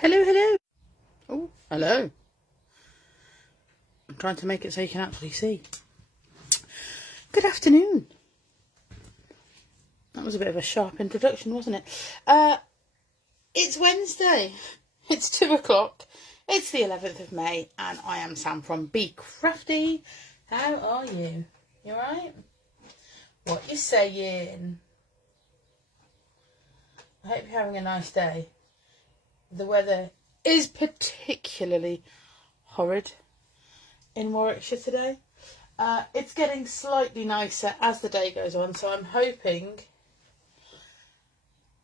Hello, hello. Oh, hello. I'm trying to make it so you can actually see. Good afternoon. That was a bit of a sharp introduction, wasn't it? It's Wednesday. It's 2 o'clock. It's the 11th of May, and I am Sam from Bee Crafty. How are you? You alright? What you saying? I hope you're having a nice day. The weather is particularly horrid in Warwickshire today. It's getting slightly nicer as the day goes on, so I'm hoping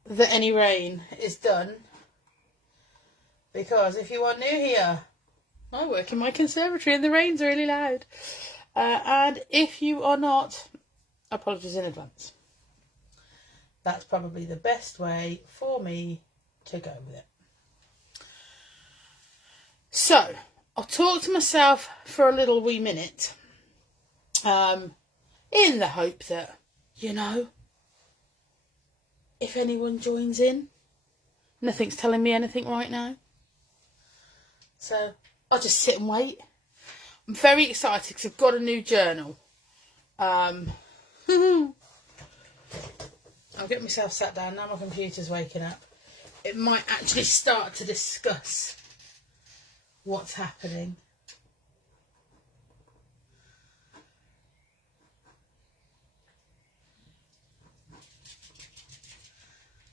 that any rain is done, because if you are new here, I work in my conservatory and the rain's really loud. And if you are not, apologies in advance. That's probably the best way for me to go with it. So, I'll talk to myself for a little wee minute, in the hope that, if anyone joins in. Nothing's telling me anything right now. So, I'll just sit and wait. I'm very excited because I've got a new journal. I'll get myself sat down. Now my computer's waking up. It might actually start to discuss what's happening.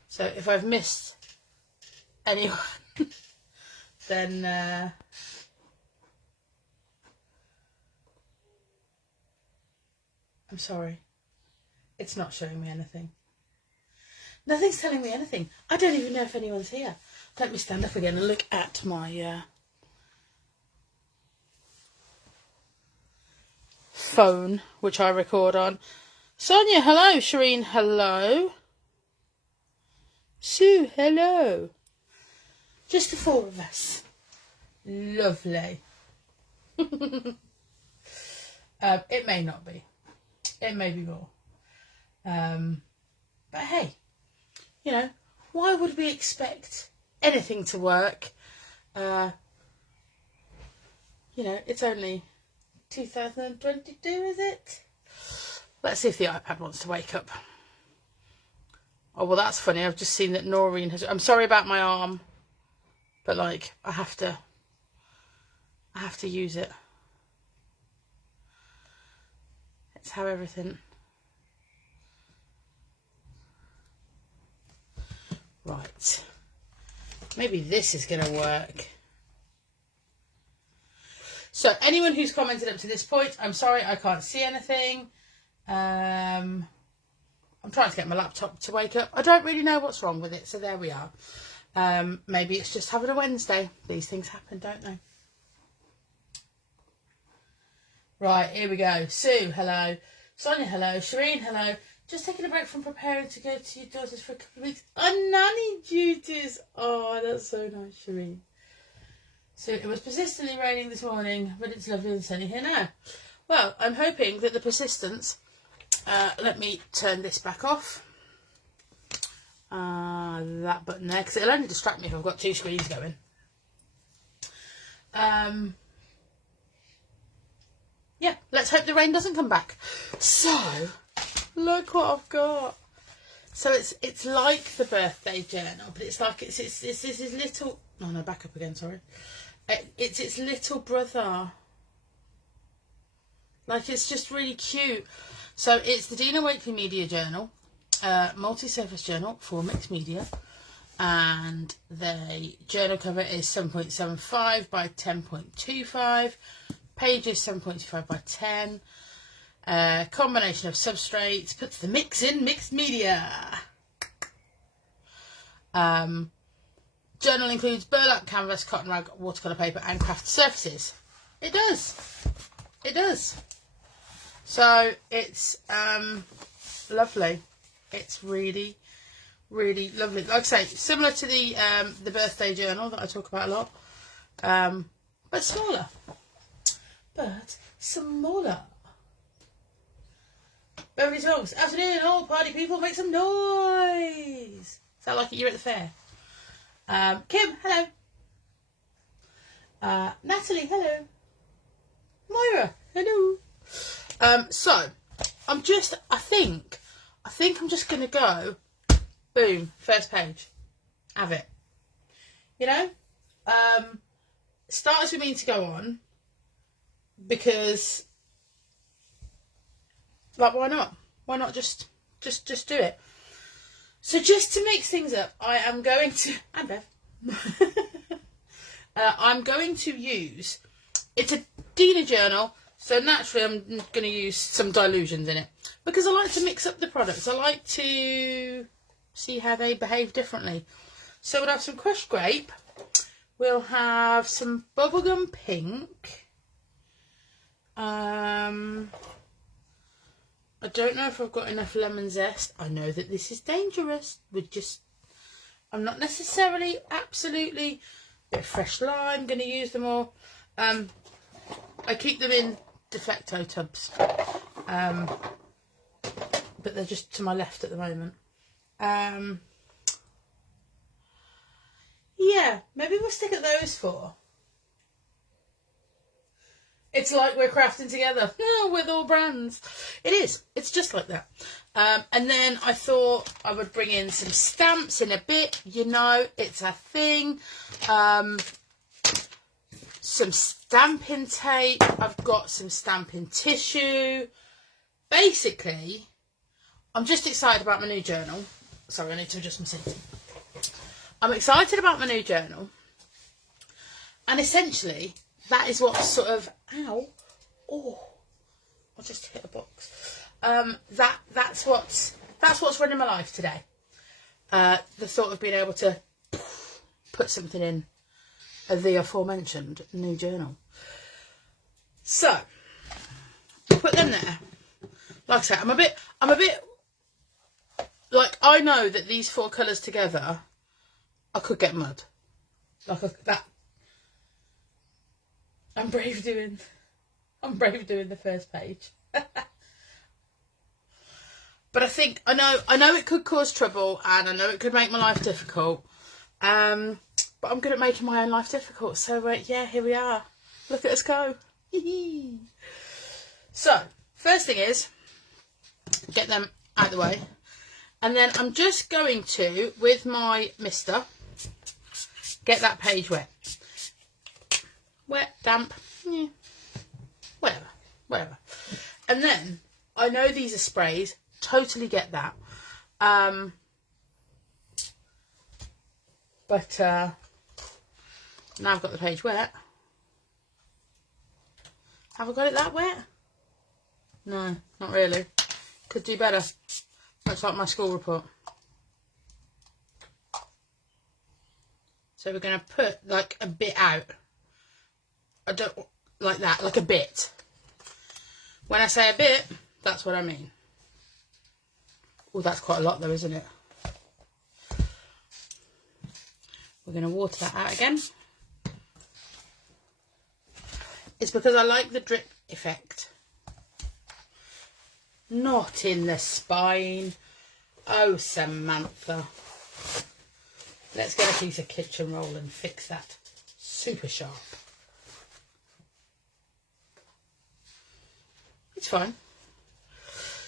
So if I've missed anyone, then I'm sorry. It's not showing me anything. Nothing's telling me anything. I don't even know if anyone's here. Let me stand up again and look at my phone, which I record on. Sonia, hello. Shireen, hello. Sue, hello. Just the four of us. Lovely. It may not be. It may be more. But hey, why would we expect anything to work? It's only 2022, is it? Let's see if the iPad wants to wake up. Oh, well, that's funny. I've just seen that Noreen has... I'm sorry about my arm, but, I have to use it. It's how everything... Right. Maybe this is going to work. So, anyone who's commented up to this point, I'm sorry, I can't see anything. I'm trying to get my laptop to wake up. I don't really know what's wrong with it, so there we are. Maybe it's just having a Wednesday. These things happen, don't they? Right, here we go. Sue, hello. Sonia, hello. Shireen, hello. Just taking a break from preparing to go to your daughter's for a couple of weeks. Nanny duties. Oh, that's so nice, Shireen. So it was persistently raining this morning, but it's lovely and sunny here now. Well, I'm hoping that the persistence... let me turn this back off. That button there, because it'll only distract me if I've got two screens going. Yeah, let's hope the rain doesn't come back. So, look what I've got. So it's like the birthday journal, but it's like it's his little... Oh no, back up again, sorry. It's its little brother. It's just really cute. So it's the Dina Wakley MEdia Journal, multi-surface journal for mixed media, and the journal cover is 7.75 by 10.25, pages 7.25 by 10, combination of substrates, puts the mix in mixed media. Journal includes burlap, canvas, cotton rag, watercolour paper and craft surfaces. It does. It does. So it's lovely. It's really, really lovely. Like I say, similar to the birthday journal that I talk about a lot, but smaller. But smaller. Beverly Songs. Afternoon, all party people, make some noise. Sound like you're at the fair. Kim, hello. Natalie, hello. Moira, hello. So I'm just, I think I'm just gonna go, boom, first page, have it. You know, start as we mean to go on, because, like, why not? Why not just do it? So just to mix things up, I am going to, and Bev, I'm going to use, it's a Dina journal, so naturally I'm going to use some Dylusions in it, because I like to mix up the products. I like to see how they behave differently. So we'll have some crushed grape, we'll have some bubblegum pink, I don't know if I've got enough lemon zest. I know that this is dangerous. I'm not necessarily absolutely, a bit of fresh lime, going to use them all. I keep them in defecto tubs, but they're just to my left at the moment. Yeah, maybe we'll stick at those four. It's like we're crafting together with all brands. It is. It's just like that. And then I thought I would bring in some stamps in a bit. You know, it's a thing. Some stamping tape. I've got some stamping tissue. Basically, I'm just excited about my new journal. Sorry, I need to adjust my seat. I'm excited about my new journal. And essentially, that is what sort of, ow, oh, I just hit a box. That's what's running my life today. The thought of being able to put something in the aforementioned new journal. So, put them there. Like I said, I'm a bit, like, I know that these four colours together, I could get mud. Like that. I'm brave doing the first page. But I think, I know it could cause trouble, and I know it could make my life difficult. But I'm good at making my own life difficult. So yeah, here we are. Look at us go. So, first thing is, get them out of the way. And then I'm just going to, with my mister, get that page wet. Wet, damp, whatever. And then, I know these are sprays, totally get that. But now I've got the page wet. Have I got it that wet? No, not really. Could do better. Looks like my school report. So we're going to put like a bit out. I don't like that, like a bit. When I say a bit, that's what I mean. Oh, that's quite a lot though, isn't it? We're going to water that out again. It's because I like the drip effect. Not in the spine. Oh, Samantha. Let's get a piece of kitchen roll and fix that. Super sharp. It's fine.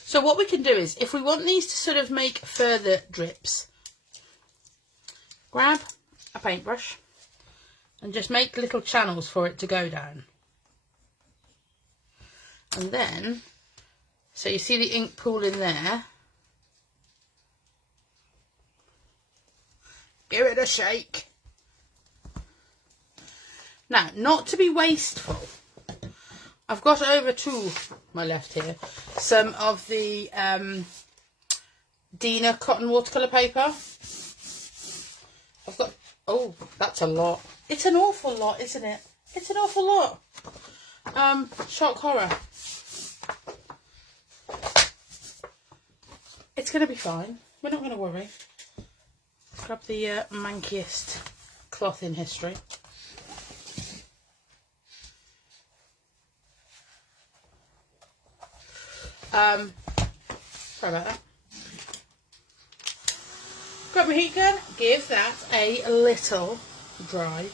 So what we can do is, if we want these to sort of make further drips, grab a paintbrush and just make little channels for it to go down. And then, so you see the ink pool in there. Give it a shake. Now, not to be wasteful, I've got over to my left here some of the Dina cotton watercolour paper. I've got, oh, that's a lot. It's an awful lot, isn't it? It's an awful lot. Shock horror. It's going to be fine. We're not going to worry. Grab the mankiest cloth in history. Sorry about that. Grab my heat gun. Give that a little dry.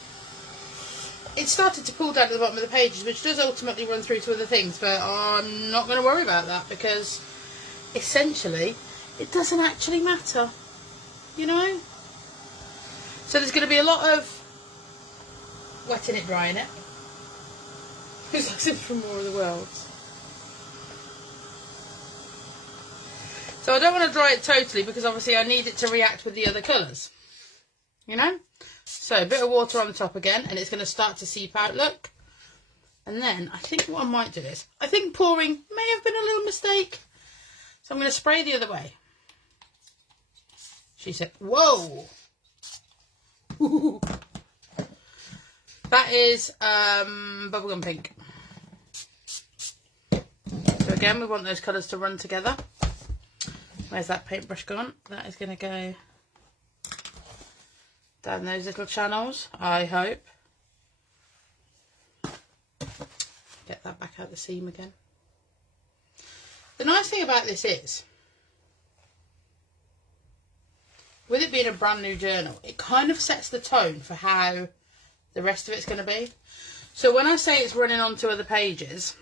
it started to pull down at the bottom of the pages, which does ultimately run through to other things, but I'm not going to worry about that because essentially it doesn't actually matter, you know. So there's going to be a lot of wetting it, drying it. Who's listening from War of the Worlds? So I don't want to dry it totally because obviously I need it to react with the other colours, you know. So a bit of water on the top again, and it's going to start to seep out, look. And then I think what I might do is, I think pouring may have been a little mistake. So I'm going to spray the other way. She said, whoa. That is bubblegum pink. So again, we want those colours to run together. Where's that paintbrush gone? That is going to go down those little channels, I hope. Get that back out the seam again. The nice thing about this is, with it being a brand new journal, it kind of sets the tone for how the rest of it's going to be. So when I say it's running onto other pages,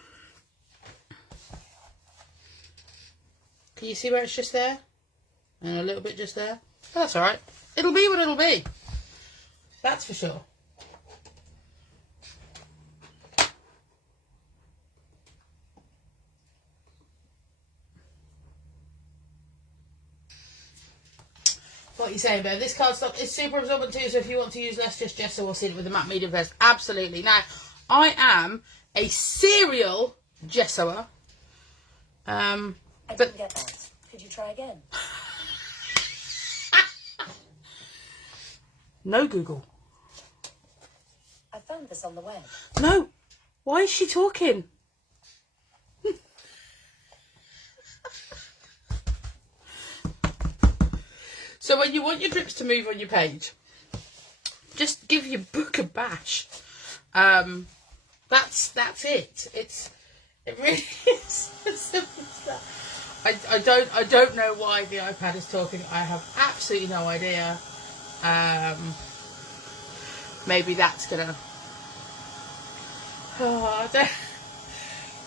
can you see where it's just there? And a little bit just there? That's alright. It'll be what it'll be. That's for sure. What are you saying, babe? This cardstock is super absorbent too, so if you want to use less, just gesso or seal it with the matte medium press. Absolutely. Now, I am a serial gessoer. I didn't get that. Could you try again? No, Google. I found this on the web. No. Why is she talking? So when you want your drips to move on your page, just give your book a bash. That's it. It really is as simple as that. I don't know why the iPad is talking. I have absolutely no idea. Maybe that's gonna. Oh, I don't.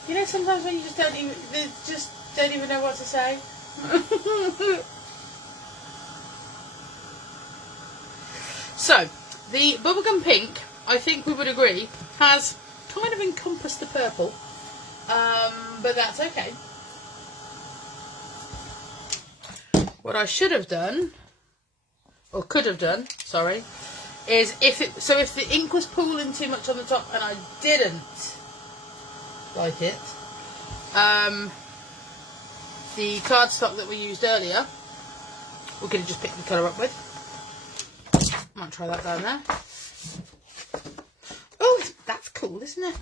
You know, sometimes when you just don't even know what to say. So, the bubblegum pink, I think we would agree, has kind of encompassed the purple, but that's okay. What I should have done, or could have done, sorry, is if the ink was pooling too much on the top and I didn't like it, the cardstock that we used earlier, we're going to just pick the colour up with. Might try that down there. Oh, that's cool, isn't it?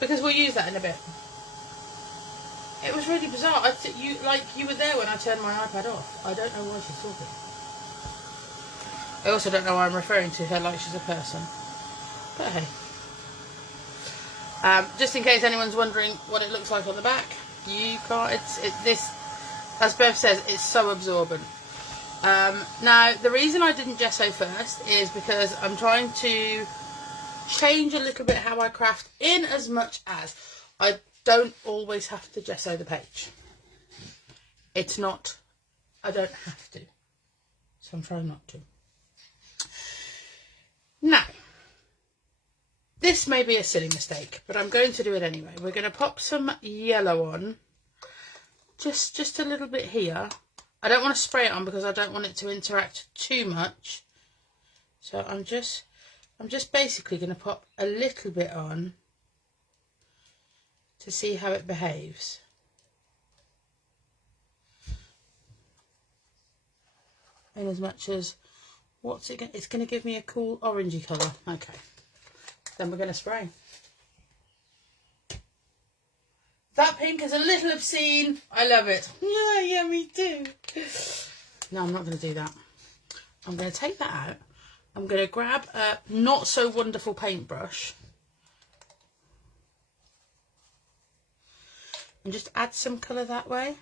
Because we'll use that in a bit. It was really bizarre. You were there when I turned my iPad off. I don't know why she's talking. I also don't know why I'm referring to her like she's a person. But hey. Just in case anyone's wondering what it looks like on the back, you can't. This, as Bev says, it's so absorbent. Now, the reason I didn't gesso first is because I'm trying to change a little bit how I craft, in as much as I don't always have to gesso the page. It's not, I don't have to, so I'm trying not to. Now, this may be a silly mistake, but I'm going to do it anyway. We're going to pop some yellow on, just a little bit here. I don't want to spray it on because I don't want it to interact too much. So I'm just basically going to pop a little bit on to see how it behaves. In as much as, what's it going to, it's going to give me a cool orangey colour. Okay. Then we're going to spray. That pink is a little obscene. I love it. Yeah, me too. No, I'm not going to do that. I'm going to take that out. I'm going to grab a not so wonderful paintbrush and just add some colour that way.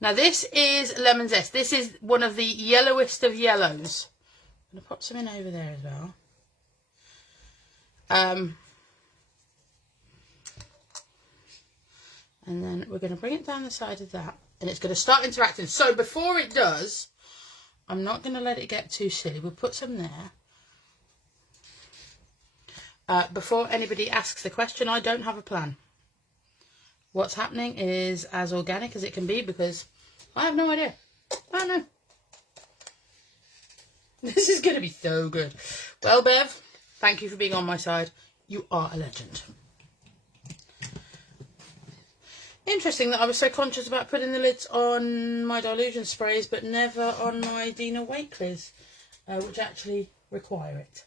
Now this is lemon zest. This is one of the yellowest of yellows. I'm going to pop some in over there as well. And then we're going to bring it down the side of that. And it's going to start interacting. So before it does, I'm not going to let it get too silly. We'll put some there. Before anybody asks the question, I don't have a plan. What's happening is as organic as it can be because I have no idea. I don't know. This is going to be so good. Well, Bev, thank you for being on my side. You are a legend. Interesting that I was so conscious about putting the lids on my Dylusions sprays, but never on my Dina Wakley's, which actually require it.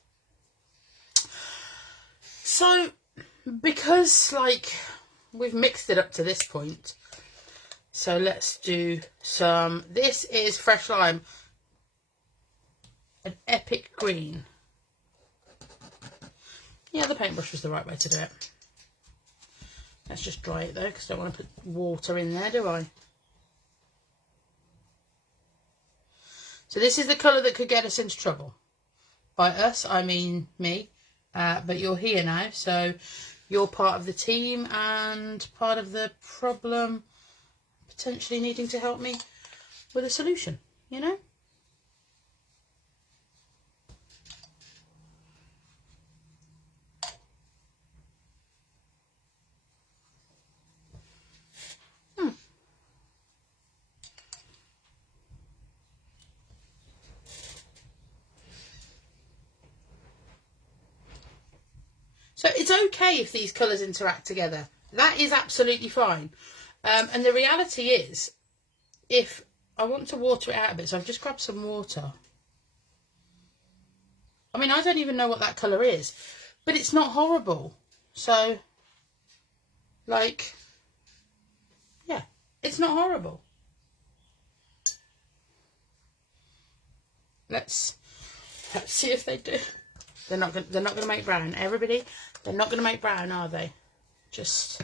So, because, like, we've mixed it up to this point, so let's do some, this is fresh lime, an epic green. Yeah, the paintbrush was the right way to do it. Let's just dry it though, because I don't want to put water in there, do I? So this is the colour that could get us into trouble. By us, I mean me. But you're here now, so you're part of the team and part of the problem, potentially needing to help me with a solution, you know? So it's okay if these colours interact together. That is absolutely fine. And the reality is, if I want to water it out a bit, so I've just grabbed some water. I mean, I don't even know what that colour is, but it's not horrible. So, like, yeah, it's not horrible. Let's see if they do. They're not gonna make brown. Everybody, they're not gonna make brown, are they? Just,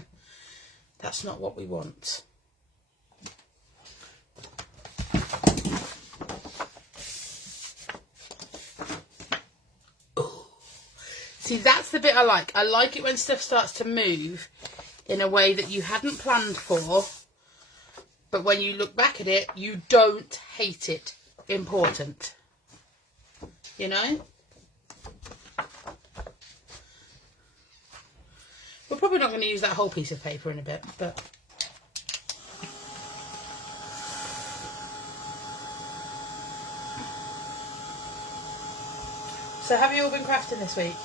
that's not what we want. Ooh. See, that's the bit I like. I like it when stuff starts to move in a way that you hadn't planned for, but when you look back at it, you don't hate it. Important. You know? We're probably not going to use that whole piece of paper in a bit, but... So have you all been crafting this week?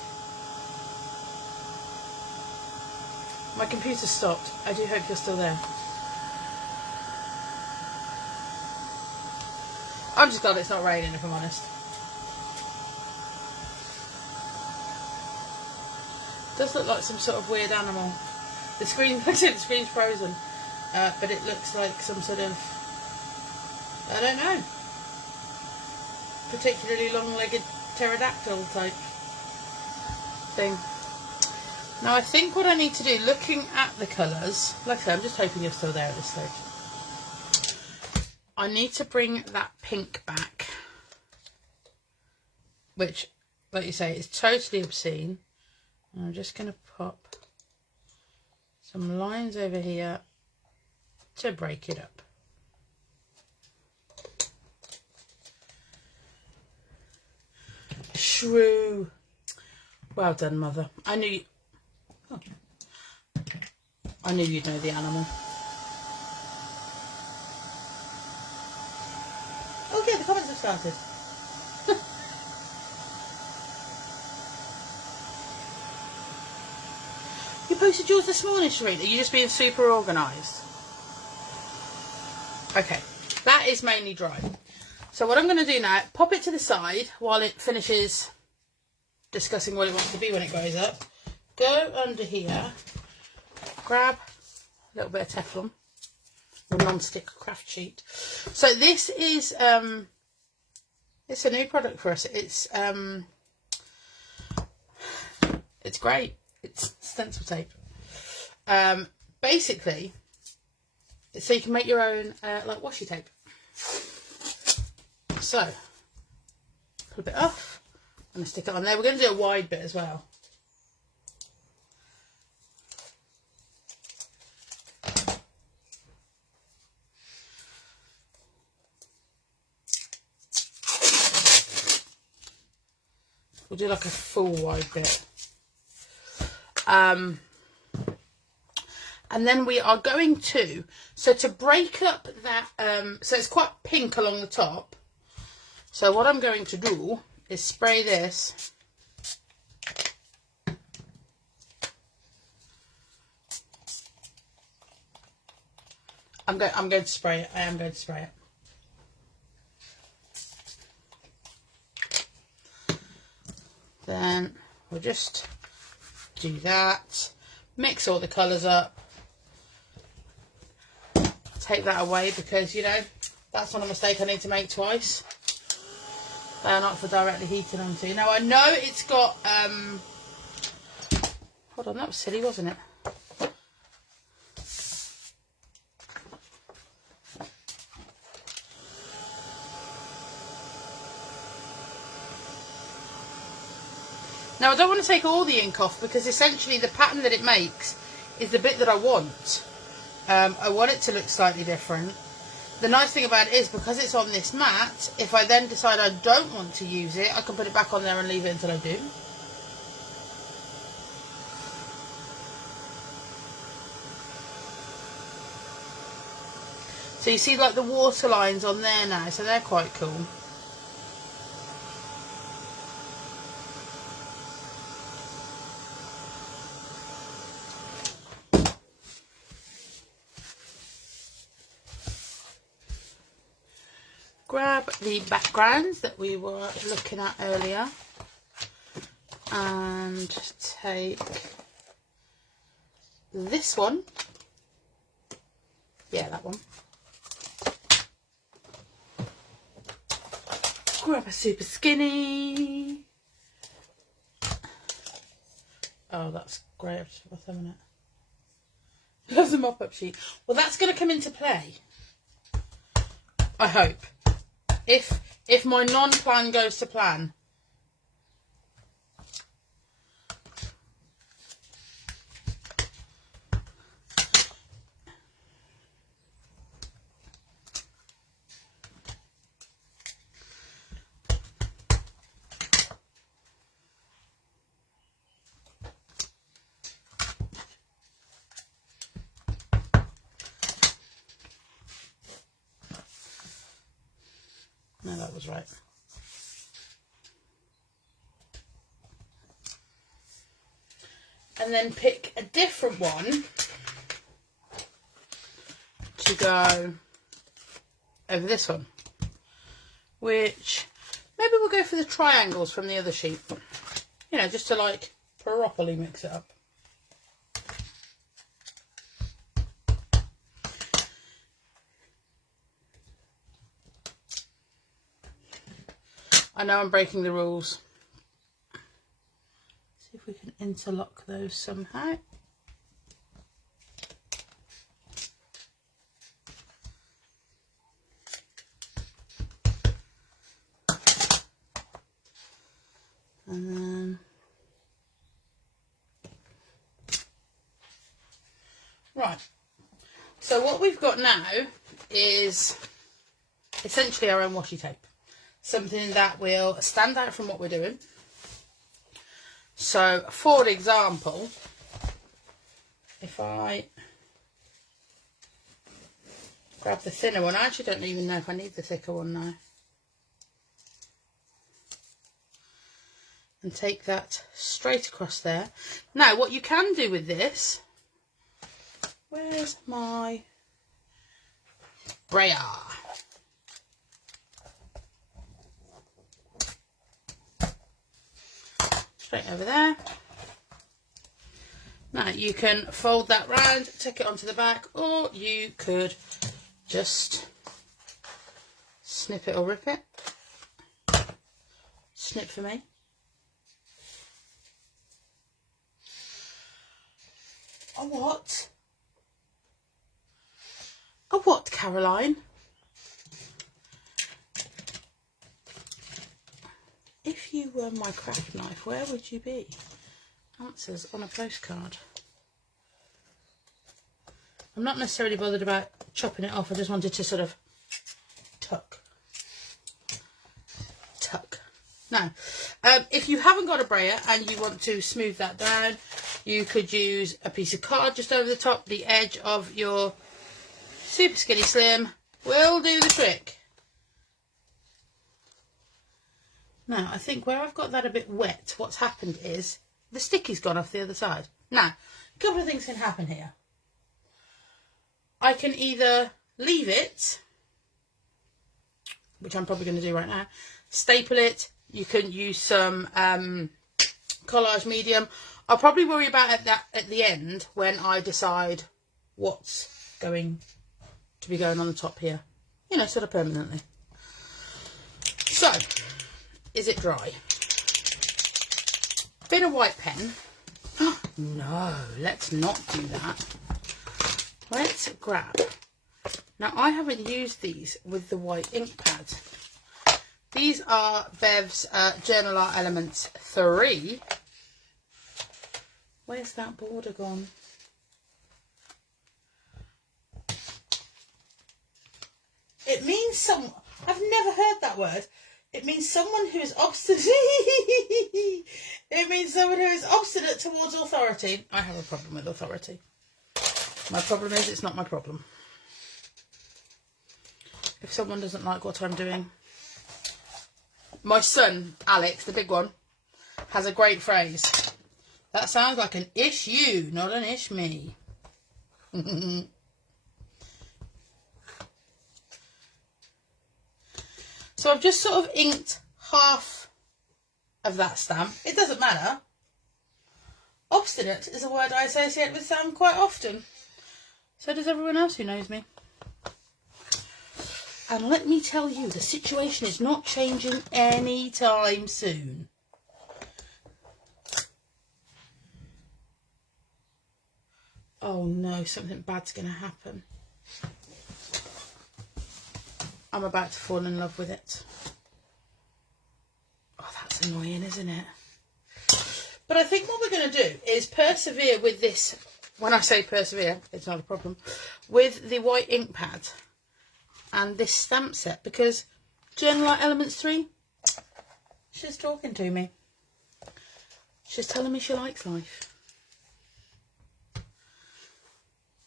My computer stopped. I do hope you're still there. I'm just glad it's not raining, if I'm honest. It does look like some sort of weird animal. The screen, like I said, the screen's frozen, but it looks like some sort of, I don't know, particularly long-legged pterodactyl type thing. Now I think what I need to do, looking at the colours, like I said, I'm just hoping you're still there at this stage. I need to bring that pink back, which, like you say, is totally obscene. I'm just going to pop some lines over here to break it up. Shrew. Well done, Mother. I knew you'd know the animal. Oh yeah, the comments have started. You posted yours this morning, Sharita. Are you just being super organised? Okay, that is mainly dry. So what I'm going to do now, pop it to the side while it finishes discussing what it wants to be when it grows up. Go under here, grab a little bit of Teflon, or non-stick craft sheet. So this is, it's a new product for us. It's great. It's stencil tape. Basically, so you can make your own like washi tape. So pull a bit off. I'm going to stick it on there. We're going to do a wide bit as well. We'll do like a full wide bit. And then we are going to, so to break up that, so it's quite pink along the top. So what I'm going to do is spray this. I'm going to spray it. I am going to spray it. Then we'll just do that. Mix all the colours up. Take that away because, you know, that's not a mistake I need to make twice. They are not for directly heating onto. Now I know it's got, hold on, that was silly, wasn't it? Now I don't want to take all the ink off because essentially the pattern that it makes is the bit that I want. I want it to look slightly different. The nice thing about it is because it's on this mat, if I then decide I don't want to use it, I can put it back on there and leave it until I do. So you see like the water lines on there now, so they're quite cool. Grab the backgrounds that we were looking at earlier and take this one. Yeah, that one. Grab a super skinny. Oh, that's great. I've just put my thumb in it. There's a mop-up sheet. Well, that's going to come into play, I hope. If my non-plan goes to plan. No, that was right. And then pick a different one to go over this one, which maybe we'll go for the triangles from the other sheet, you know, just to like properly mix it up. I know I'm breaking the rules. See if we can interlock those somehow. And then, right. So what we've got now is essentially our own washi tape. Something that will stand out from what we're doing. So, for example, if I grab the thinner one, I actually don't even know if I need the thicker one now. And take that straight across there. Now, what you can do with this, where's my brayer? Straight over there. Now you can fold that round, take it onto the back, or you could just snip it or rip it. Snip for me. Oh, what? A what, Caroline? If you were my craft knife, where would you be? Answers on a postcard. I'm not necessarily bothered about chopping it off. I just wanted to sort of tuck. Now, if you haven't got a brayer and you want to smooth that down, you could use a piece of card just over the top. The edge of your Super Skinny Slim will do the trick. Now, I think where I've got that a bit wet, what's happened is the sticky's gone off the other side. Now, a couple of things can happen here. I can either leave it, which I'm probably going to do right now, staple it. You can use some collage medium. I'll probably worry about that at the end when I decide what's going to be going on the top here. You know, sort of permanently. So, is it dry? Bit of white pen. No, let's not do that. Let's grab. Now, I haven't used these with the white ink pad. These are Bev's Journal Art Elements 3. Where's that border gone? It means some. I've never heard that word. It means someone who is obstinate. It means someone who is obstinate towards authority. I have a problem with authority. My problem is it's not my problem. If someone doesn't like what I'm doing. My son, Alex, the big one, has a great phrase. That sounds like an ish you, not an ish me. So I've just sort of inked half of that stamp. It doesn't matter. Obstinate is a word I associate with Sam quite often. So does everyone else who knows me. And let me tell you, the situation is not changing anytime soon. Oh no, something bad's going to happen. I'm about to fall in love with it. Oh, that's annoying, isn't it? But I think what we're going to do is persevere with this. When I say persevere, it's not a problem. With the white ink pad and this stamp set, because Journal Art Elements 3, she's talking to me. She's telling me she likes life.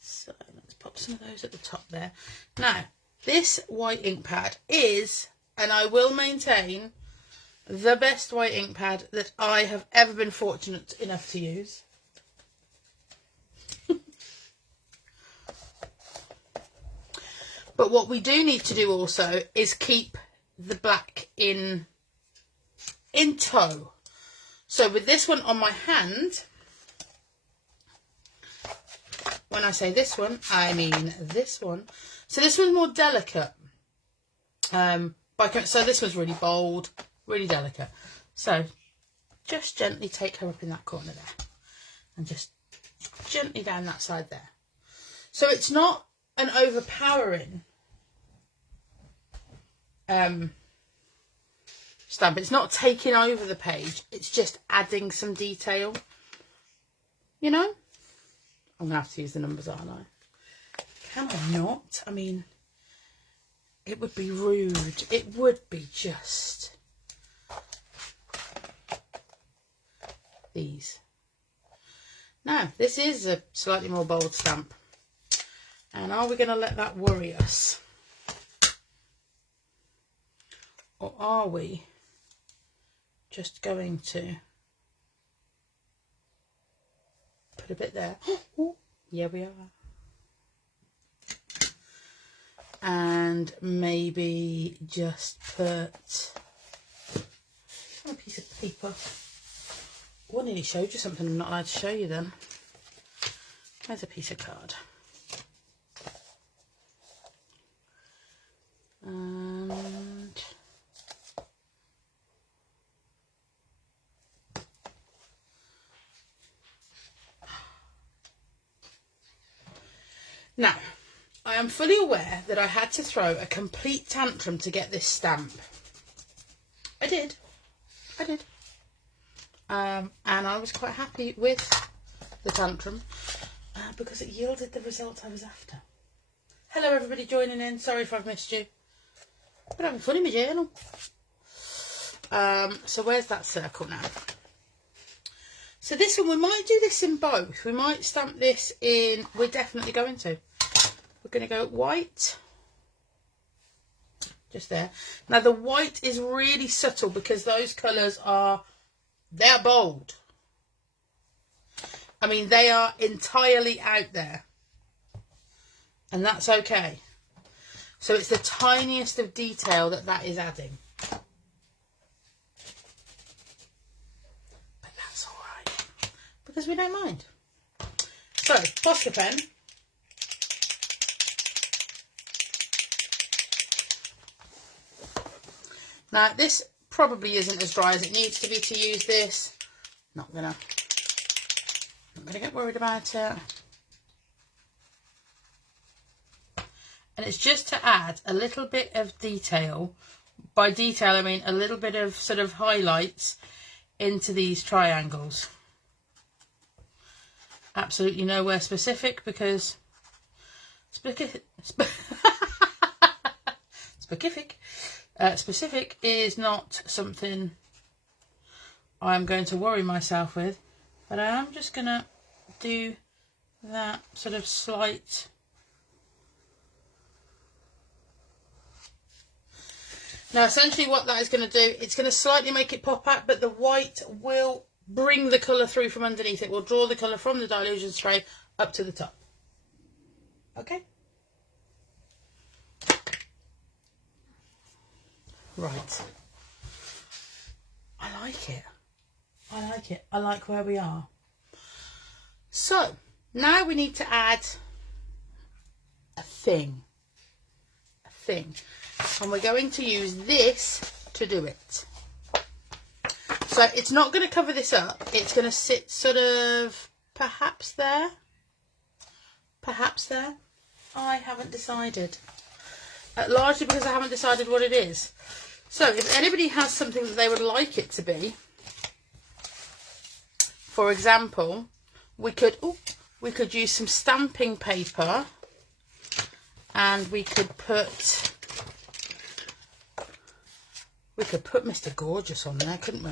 So let's pop some of those at the top there. Now, this white ink pad is, and I will maintain, the best white ink pad that I have ever been fortunate enough to use. But what we do need to do also is keep the black in tow. So with this one on my hand, when I say this one, I mean this one. So this one's more delicate. So this one's really bold, really delicate. So just gently take her up in that corner there. And just gently down that side there. So it's not an overpowering stamp. It's not taking over the page. It's just adding some detail. You know? I'm going to have to use the numbers, aren't I? Can I not? I mean, it would be rude. It would be just these. Now, this is a slightly more bold stamp. And are we going to let that worry us? Or are we just going to put a bit there? Yeah, we are. And maybe just put a piece of paper. Oh, I nearly showed you something I'm not allowed to show you then. There's a piece of card. And now, I am fully aware that I had to throw a complete tantrum to get this stamp. I did. And I was quite happy with the tantrum because it yielded the result I was after. Hello everybody joining in. Sorry if I've missed you. But having fun in my journal. So where's that circle now? So this one, we might do this in both. We might stamp this in, we're definitely going to. We're going to go white. Just there. Now the white is really subtle because those colours are, they're bold. I mean, they are entirely out there. And that's okay. So it's the tiniest of detail that is adding. Because we don't mind. So, Posca pen. Now, this probably isn't as dry as it needs to be to use this. Not gonna get worried about it. And it's just to add a little bit of detail. By detail, I mean a little bit of sort of highlights into these triangles. Absolutely nowhere specific because specific is not something I'm going to worry myself with, but I am just going to do that sort of slight. Now essentially what that is going to do, it's going to slightly make it pop out, but the white will bring the colour through from underneath. It will draw the colour from the Dylusions spray up to the top. Okay? Right. I like it. I like it. I like where we are. So, now we need to add a thing. A thing. And we're going to use this to do it. So it's not going to cover this up. It's going to sit sort of perhaps there. Perhaps there. I haven't decided. Largely because I haven't decided what it is. So if anybody has something that they would like it to be, for example, we could use some stamping paper and we could put Mr. Gorgeous on there, couldn't we?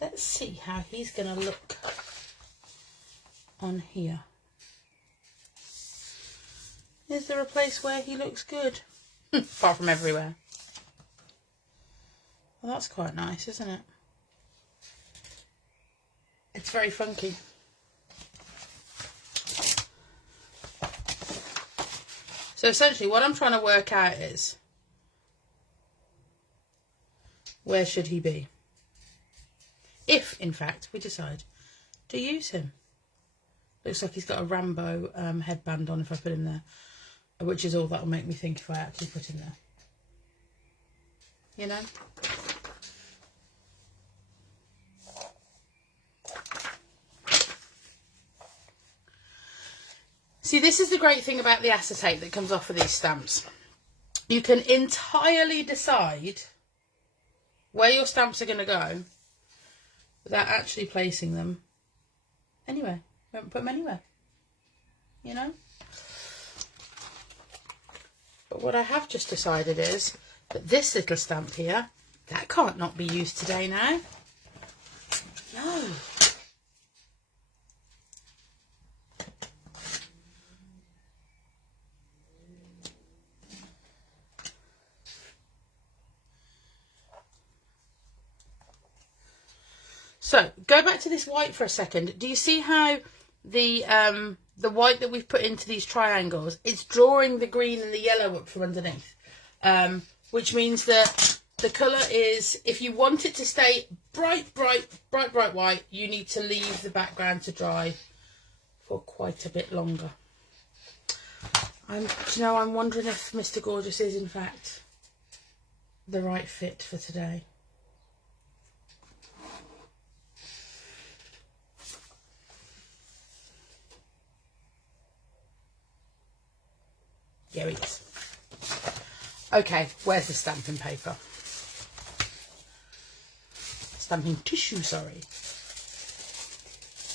Let's see how he's going to look on here. Is there a place where he looks good? Apart from everywhere. Well, that's quite nice, isn't it? It's very funky. So essentially what I'm trying to work out is, where should he be? If, in fact, we decide to use him. Looks like he's got a Rambo headband on if I put him there. Which is all that'll make me think if I actually put him there. You know? See, this is the great thing about the acetate that comes off of these stamps. You can entirely decide where your stamps are going to go without actually placing them anywhere. You haven't put them anywhere, you know? But what I have just decided is that this little stamp here, that can't not be used today now. No. So, go back to this white for a second. Do you see how the white that we've put into these triangles, it's drawing the green and the yellow up from underneath? Which means that the colour is, if you want it to stay bright white, you need to leave the background to dry for quite a bit longer. I'm wondering if Mr. Gorgeous is, in fact, the right fit for today. Okay, where's the stamping paper? Stamping tissue, sorry.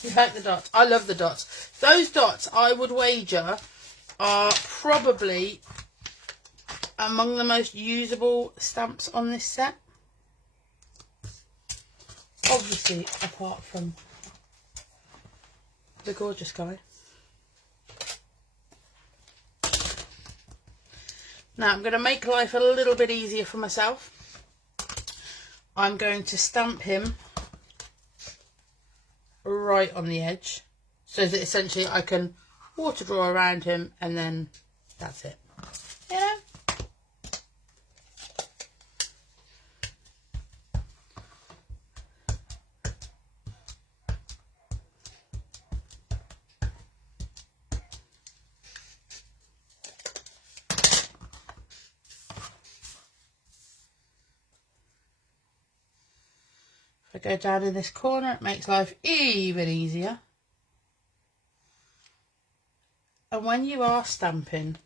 You like the dots? I love the dots. Those dots, I would wager, are probably among the most usable stamps on this set. Obviously, apart from the gorgeous guy. Now, I'm going to make life a little bit easier for myself. I'm going to stamp him right on the edge so that essentially I can water draw around him and then that's it. You know? If I go down in this corner, it makes life even easier. And when you are stamping,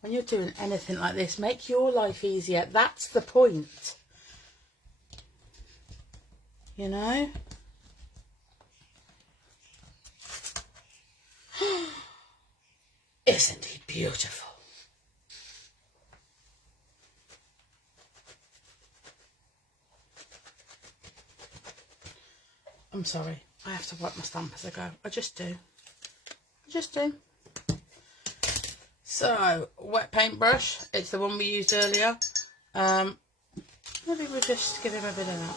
when you're doing anything like this, make your life easier. That's the point. You know? Isn't he beautiful? I'm sorry, I have to wipe my stamp as I go. I just do. I just do. So, wet paintbrush. It's the one we used earlier. Maybe we'll just give him a bit of that.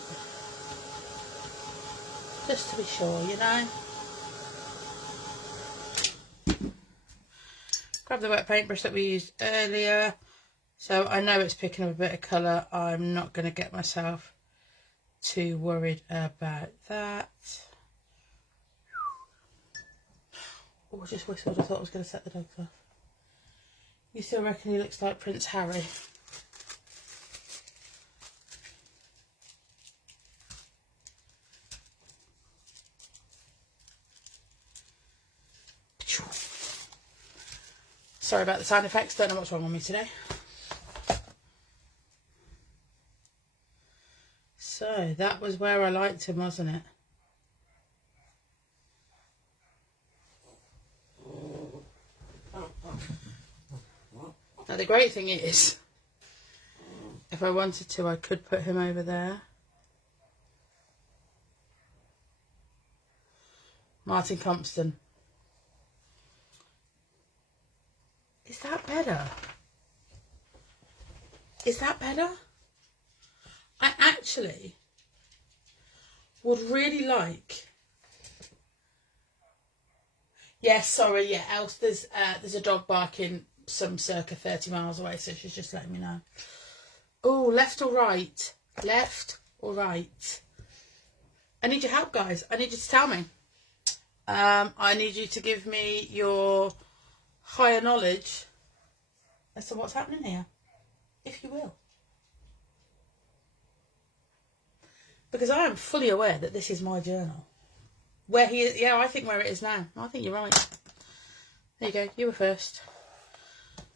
Just to be sure, you know. Grab the wet paintbrush that we used earlier. So I know it's picking up a bit of colour. I'm not going to get myself too worried about that. Oh, I just whistled. I thought I was going to set the dogs off. You still reckon he looks like Prince Harry? Sorry about the sound effects. Don't know what's wrong with me today. So that was where I liked him, wasn't it? Now the great thing is, if I wanted to, I could put him over there. Martin Compston. Is that better? Is that better? I actually would really like... Yes, sorry, yeah, else there's a dog barking some circa 30 miles away, so she's just letting me know. Oh, left or right? Left or right? I need your help, guys. I need you to tell me. I need you to give me your higher knowledge as to what's happening here, if you will. Because I am fully aware that this is my journal. Where he is, yeah, I think where it is now. I think you're right. There you go, you were first.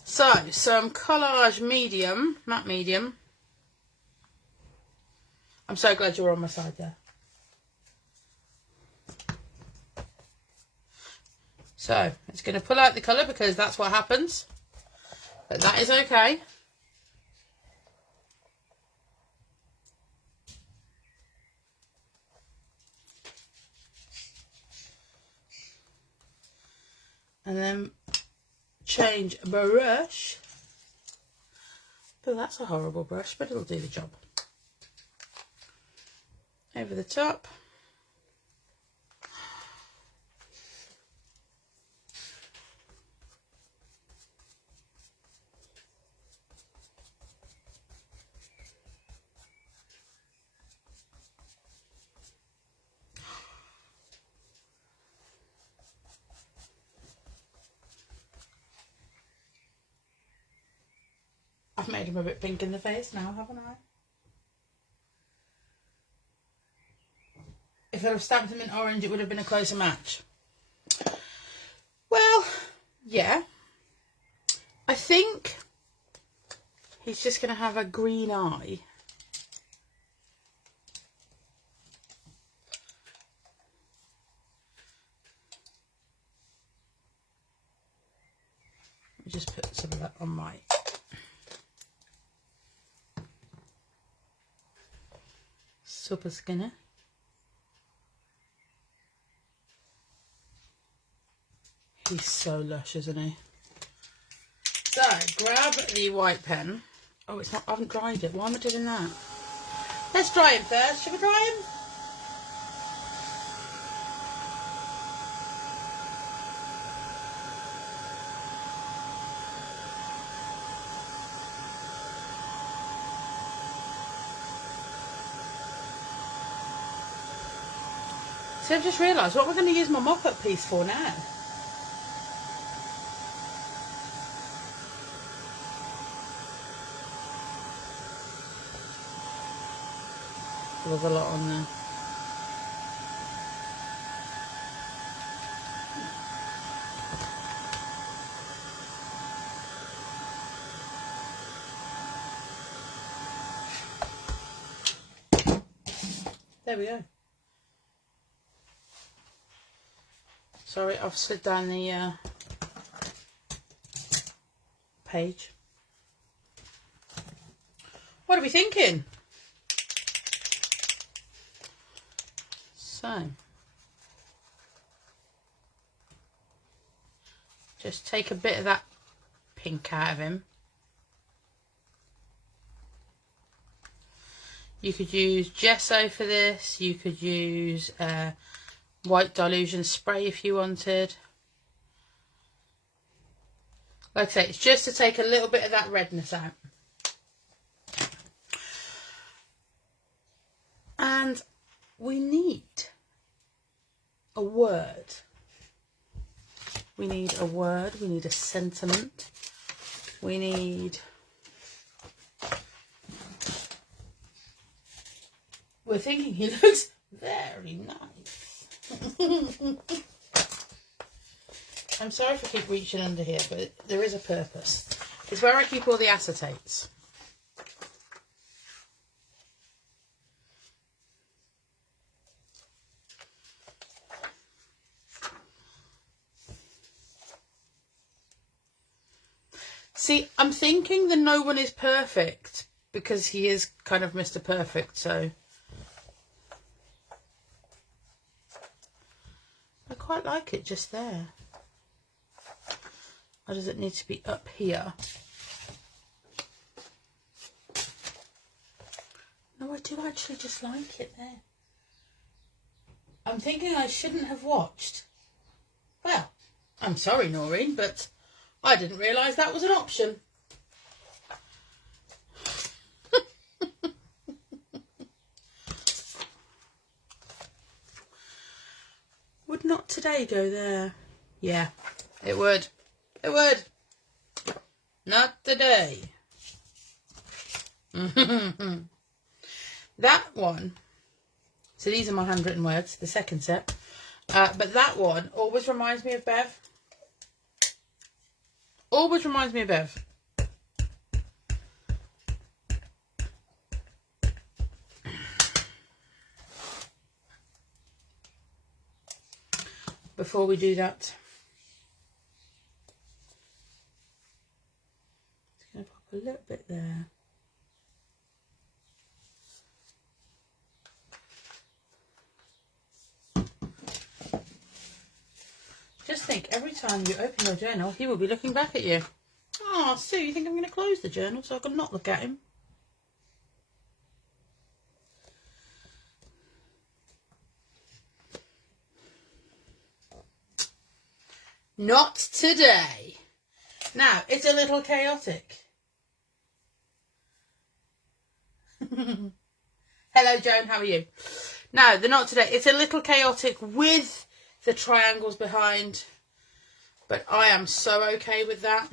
So, some collage medium, matte medium. I'm so glad you were on my side there. So, it's going to pull out the colour because that's what happens. But that is okay. And then change brush. Oh, that's a horrible brush, but it'll do the job. Over the top. I've made him a bit pink in the face now, haven't I? If I'd have stamped him in orange, it would have been a closer match. Well, yeah. I think he's just going to have a green eye. Let me just put some of that on my super skinner. He's so lush, isn't he? So, grab the white pen. Oh, it's not, I haven't dried it. Why am I doing that? Let's dry him first. Should we dry him? So I've just realised what we're going to use my mop-up piece for now. There's a lot on there. There we go. Sorry, I've slid down the page. What are we thinking? So, just take a bit of that pink out of him. You could use gesso for this. You could use white Dylusions spray if you wanted. Like I say, it's just to take a little bit of that redness out. And we need a word. We need a word. We need a sentiment. We need... We're thinking he looks very nice. I'm sorry if I keep reaching under here, but there is a purpose. It's where I keep all the acetates. See, I'm thinking the no one is perfect because he is kind of Mr. Perfect, so... I quite like it just there. Or does it need to be up here? No, I do actually just like it there. I'm thinking I shouldn't have watched. Well, I'm sorry, Noreen, but I didn't realise that was an option. Would not today go there? Yeah, it would. It would. Not today. That one. So these are my handwritten words, the second set. But that one always reminds me of Bev. Always reminds me of Bev. Before we do that, just going to pop a little bit there. Just think, every time you open your journal, he will be looking back at you. Oh, Sue, you think I'm going to close the journal so I can not look at him? Not today. Now, it's a little chaotic. Hello, Joan, how are you? Now, the not today. It's a little chaotic with the triangles behind, but I am so okay with that.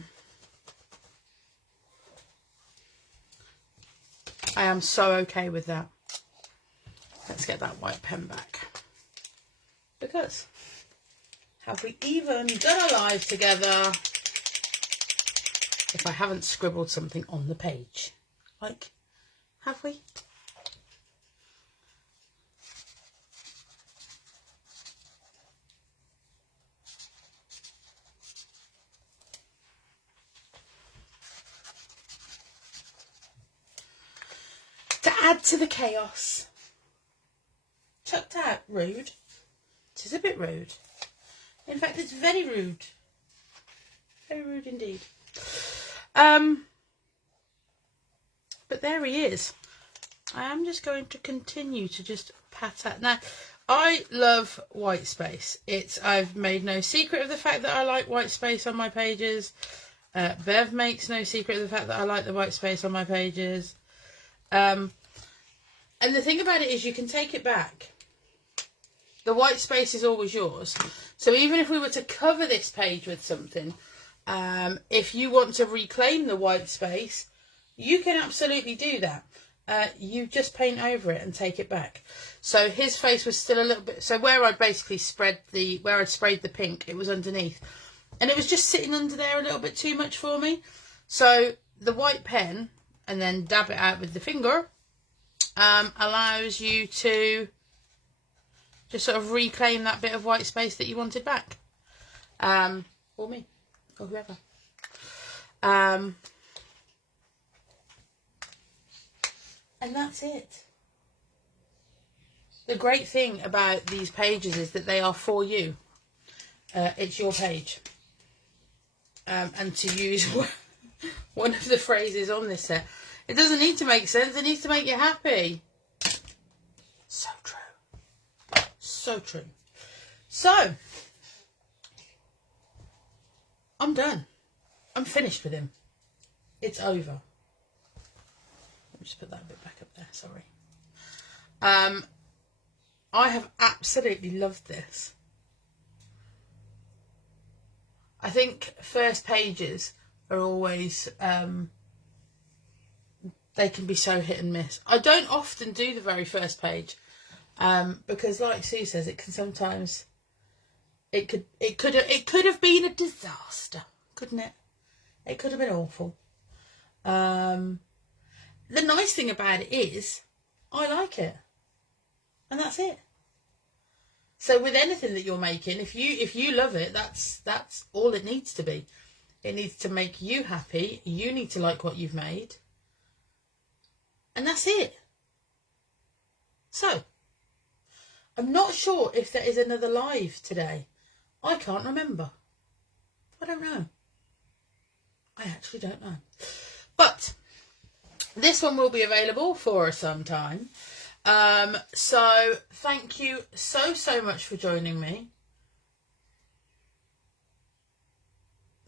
I am so okay with that. Let's get that white pen back. Because... have we even done our lives together? if I haven't scribbled something on the page. Like, have we? To add to the chaos. Chucked out. Rude. It is a bit rude. In fact, it's very rude. Very rude indeed. But there he is. I am just going to continue to just pat at. Now, I love white space. I've made no secret of the fact that I like white space on my pages. Bev makes no secret of the fact that I like the white space on my pages. And the thing about it is you can take it back. The white space is always yours. So even if we were to cover this page with something, if you want to reclaim the white space, you can absolutely do that. You just paint over it and take it back. So his face was still a little bit, so where I'd basically where I'd sprayed the pink, it was underneath. And it was just sitting under there a little bit too much for me. So the white pen, and then dab it out with the finger, allows you to just sort of reclaim that bit of white space that you wanted back. Or me, or whoever. And that's it. The great thing about these pages is that they are for you. It's your page. And to use one of the phrases on this set, it doesn't need to make sense, it needs to make you happy. So true. So true. So, I'm done. I'm finished with him. It's over. Let me just put that a bit back up there, sorry. I have absolutely loved this. I think first pages are always, they can be so hit and miss. I don't often do the very first page, because like Sue says, it can sometimes, it could have been a disaster, couldn't it? It could have been awful. The nice thing about it is, I like it. And that's it. So with anything that you're making, if you love it, that's all it needs to be. It needs to make you happy. You need to like what you've made. And that's it. So, I'm not sure if there is another live today. I can't remember. I don't know. I actually don't know. But this one will be available for some time. So thank you so much for joining me.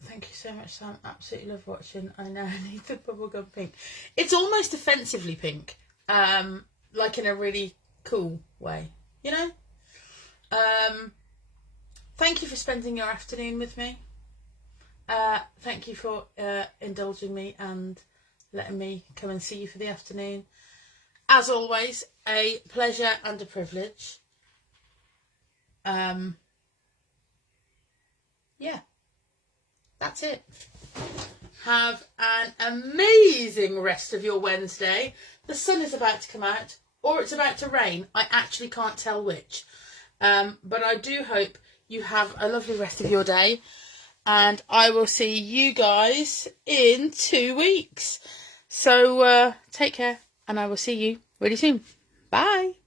Thank you so much, Sam. Absolutely love watching. I now need the bubblegum pink. It's almost offensively pink. Like in a really cool way, you know? Thank you for spending your afternoon with me. Thank you for indulging me and letting me come and see you for the afternoon. As always, a pleasure and a privilege. Yeah, that's it. Have an amazing rest of your Wednesday. The sun is about to come out, or it's about to rain. I actually can't tell which. But I do hope you have a lovely rest of your day. And I will see you guys in 2 weeks. So take care, and I will see you really soon. Bye.